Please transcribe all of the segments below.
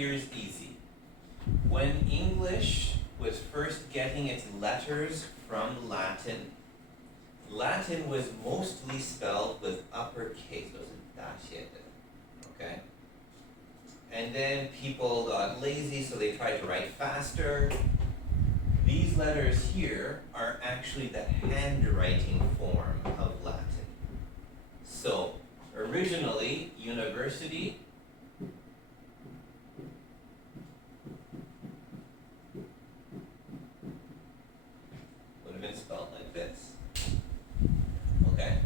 here's easy. When English was first getting its letters from Latin, Latin was mostly spelled with uppercase, 都是大写的, okay? And then people got lazy, so they tried to write faster. These letters here are actually the handwriting form of Latin. So, originally, university would have been spelled like this. Okay?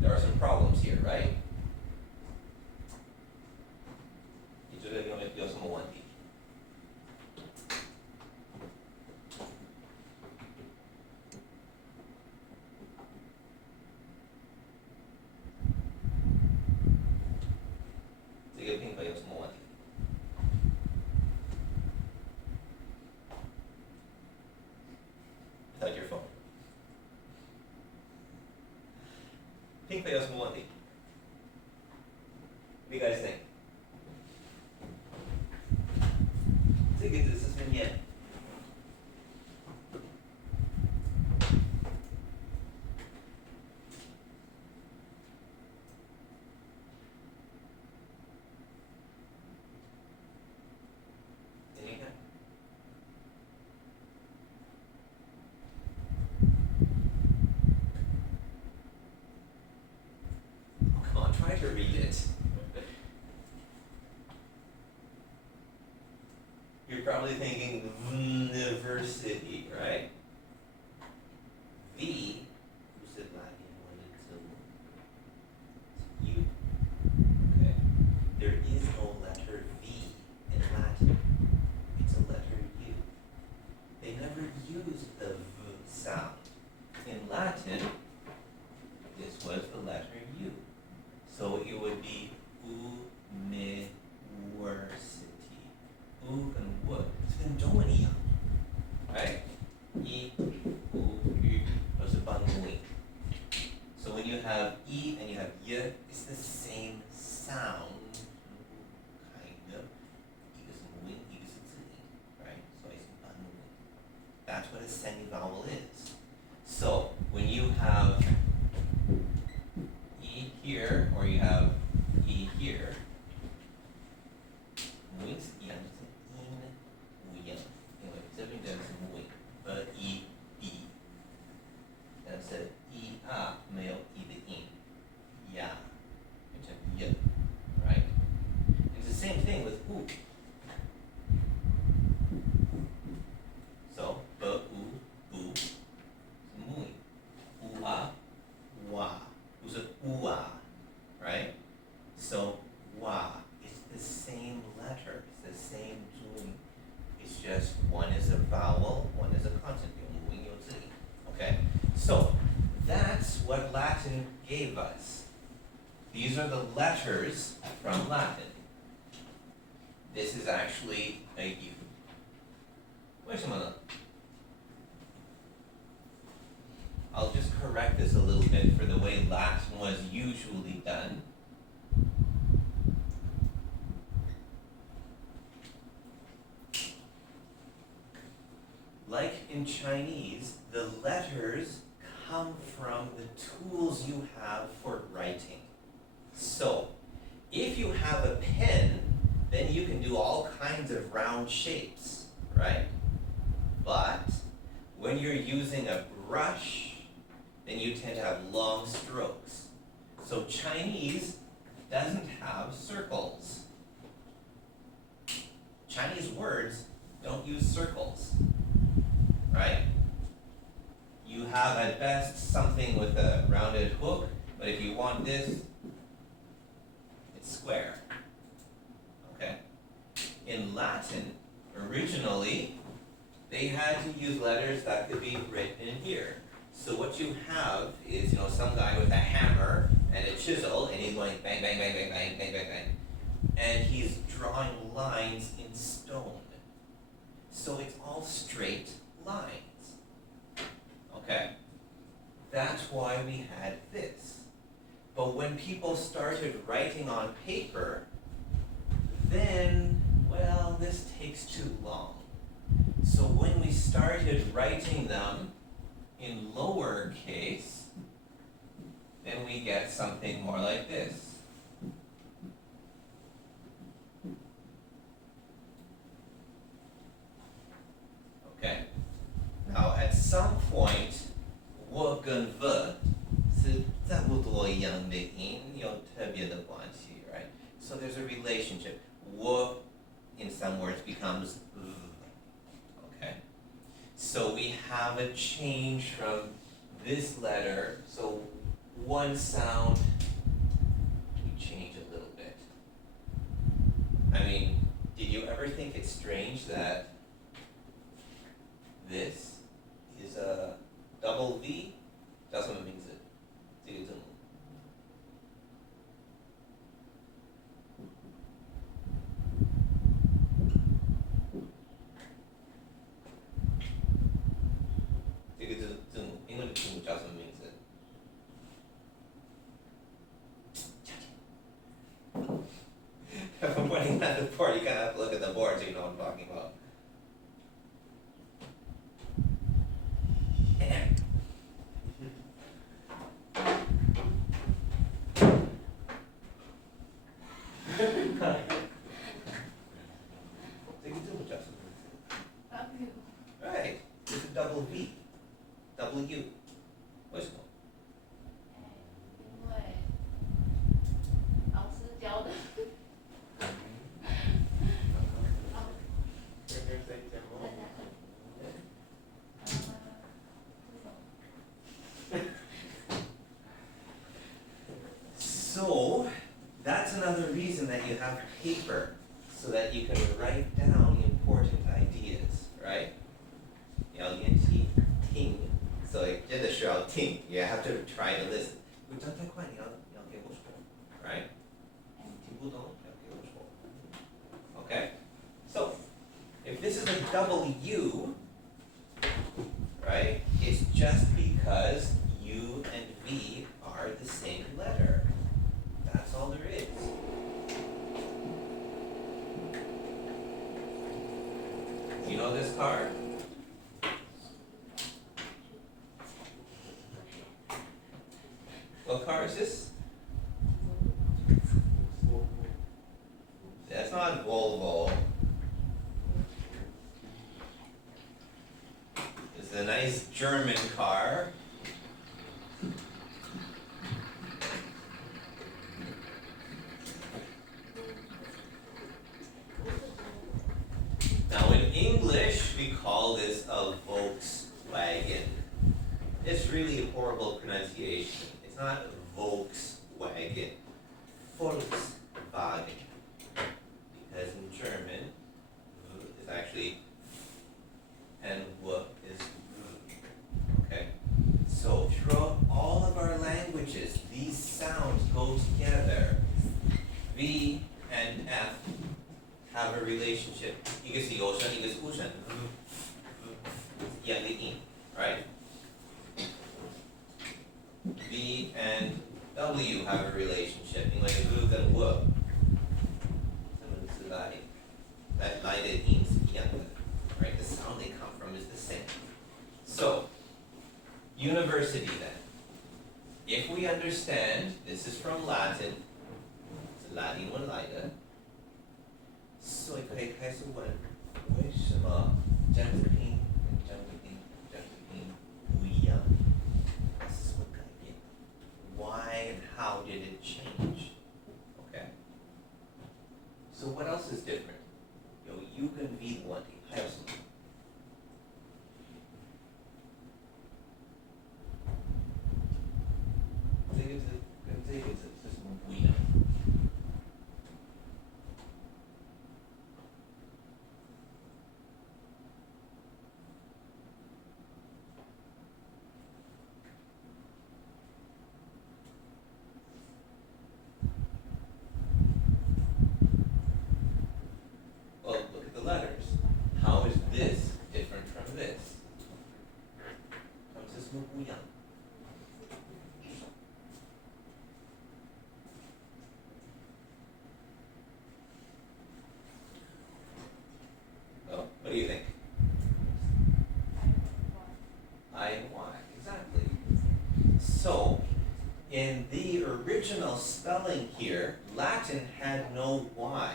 There are some problems here, right? 你觉得有什么问题? Without your phone. 拼法有什么问题? What do you guys think? 这个字是怎么念? Try to read it. You're probably thinking university, right? V, who said Latin wanted to U? Okay. There is no letter V in Latin. It's a letter U. They never used the V sound. In Latin, this was the letter U. So it would be university. U 跟 W 是跟中文一样 right? 一 U 语都是半母音 So when you have E and you have Y, it's the same sound. Kind of. 一个是母音，一个是子音 right? So it's 半母音 That's what a semivowel is. So when you have E here, or you have E here, 母音是一样，就是音不一样，因为这边的是母音，而 E B， 但是 E A 没有 E 的音，呀，变成 Y, right? It's the same thing with U. So, B, U, Bu 是母音 ，U A, Wa 不是 U A, right? So, Wa is the same letter, it's the same 注音. It's just one is a vowel, one is a consonant. 有母音有子音 Okay? So, that's what Latin gave us. These are the letters from Latin. This is actually a U. 为什么呢? I'll just correct this a little bit for the way Latin was usually done. Like in Chinese, the letters come from the tools you have for writing. So, if you have a pen, then you can do all kinds of round shapes, right? But when you're using a brush, then you tend to have long strokes. So Chinese doesn't have circles. Chinese words don't use circles, right? You have at best something with a rounded hook, but if you want this, it's square, okay? In Latin, originally, they had to use letters that could be written in here. So what you have is, some guy with a hammer and a chisel, and he's going bang, bang, bang, bang, bang, bang, bang, bang. And he's drawing lines in stone. So it's all straight lines. Okay? That's why we had this. But when people started writing on paper, well, this takes too long. So when we started writing them in lowercase, then we get something more like this. Okay. Now at some point, 我跟 v 是差不多一样的音，有特别的关系, right? So there's a relationship. 我 in some words becomes v. Okay. So we have a change from this letter. So one sound we change a little bit. I mean, did you ever think it's strange that this is a double V? 叫什么名字？这个字母。这个字母，英文的字母叫什么名字？If I'm pointing at the board, you kind of have to look at the board so you know what I'm talking about. Right, it's a double V, W. 为什么？因为老师教的。So that's another reason that you have paper, so that you can write down important ideas, right? 要练习听, so 真的需要听, you have to try to listen. 我讲太快，你要给我说, right? 听不懂，要给我说. Okay? So, if this is a double U, right, it's just because U and V are the same letter. That's all there is. You know this car? What car is this? That's not Volvo. It's a nice German car. Now in English, we call this a Volkswagen. It's really a horrible pronunciation. It's not Volkswagen, Volkswagen. Because in German, V is actually and W is V. Okay? So throughout all of our languages, these sounds go together. V and F have a relationship. 一个是有声，一个是无声，一样的音, right? V and W have a relationship, 因为 V 跟 W 它们是来的音是一样的, right? The sound they come from is the same. So, university then. If we understand, this is from Latin, 是拉丁文来的,所以可以开始问，为什么这样子拼跟这样子拼不一样？它是什么改变？ Why and how did it change? Okay. So what else is different? 有 U 跟 V 的问题，还有什么？这个字跟这个字是什么不一样？Well, look at the letters. do you think? I and Y, exactly. So, in the original spelling here, Latin had no Y.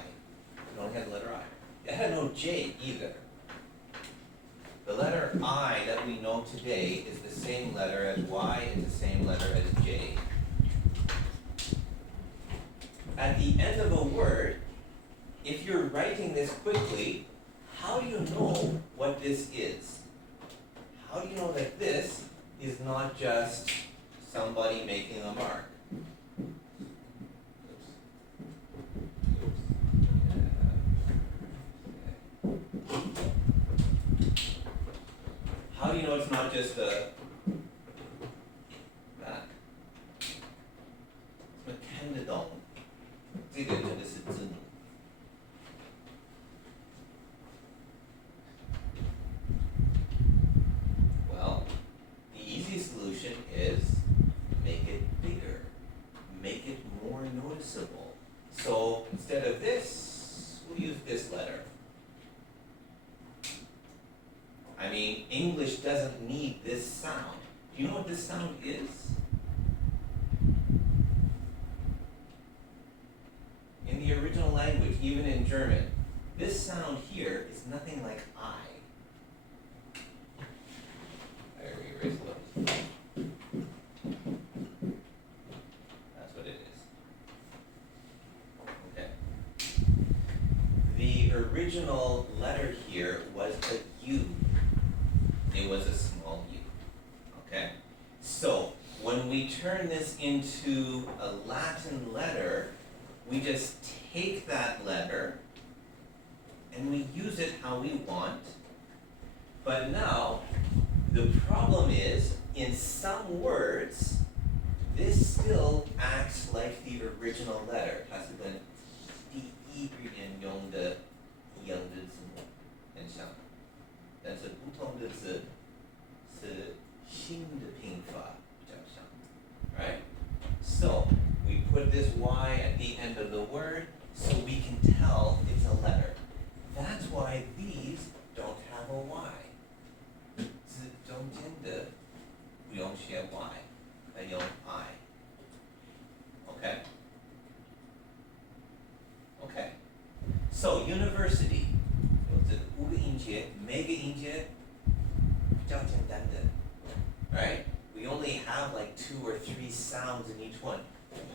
It only had the letter I. It had no J either. The letter I that we know today is the same letter as Y, is the same letter as J. At the end of a word, if you're writing this quickly, how do you know what this is? How do you know that this is not just somebody making a mark? How do you know it's not just that? It's 么看得懂？这个真的是字母。Well, the easy solution is make it bigger, make it more noticeable. So instead of this, we'll use this letter. I mean, English doesn't need this sound. Do you know what this sound is? In the original language, even in German, this sound here is nothing like I. I erase those. That's what it is. Okay. The original letter here was a U. It was a small U. Okay? So, when we turn this into a Latin letter, we just take that letter and we use it how we want. But now, the problem is, in some words, this still acts like the original letter. 它是跟第一语言用的一样的字母很像，但是不同的字是新的拼法比较像， right? So we put this Y at the end of the word so we can tell it's a letter. That's why these don't have a Y. 字中间的不用写 Y， 要用 I. Okay? Okay. So university 有这5个音节，每个音节比较简单的 right? We only have like 2 or 3 sounds in each one.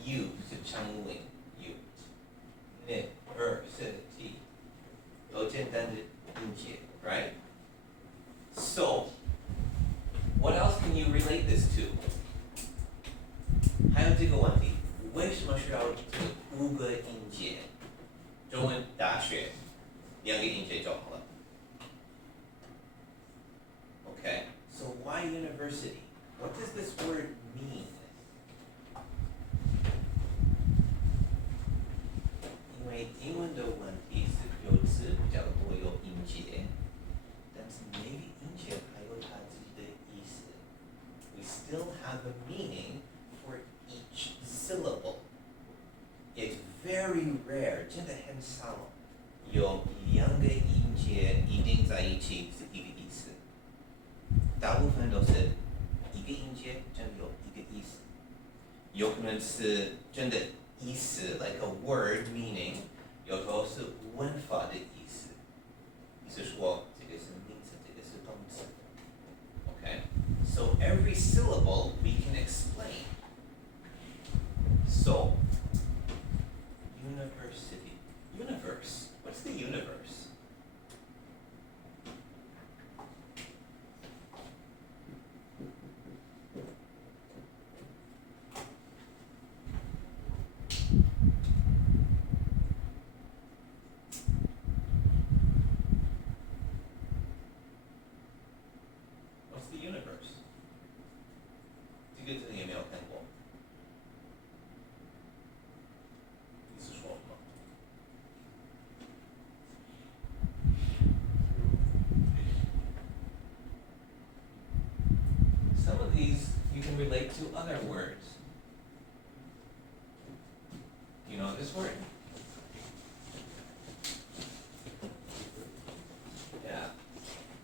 U 是长音 U. University 有简单的音节 right? So, what else can you relate this to? 还有这个问题，为什么需要这5个音节？中文大学2个音节就好了。Okay, so why university? What does this word mean? 因为英文的问题是有字比较多有音节，但是每个音节还有它自己的意思。We still have a meaning for each syllable. It's very rare, 真的很少有2个音节一定在一起是一个意思。大部分都是一个音节真的有一个意思，有可能是真的意思 like a word meaning， 有时候是文法的意思，意思说这个是名词，这个是动词。Okay? So every syllable we can explain. So, university. Universe. What's the universe? What's the universe? 这个字你有没有看过？你是说什么？ Some of these you can relate to other words. You know this word?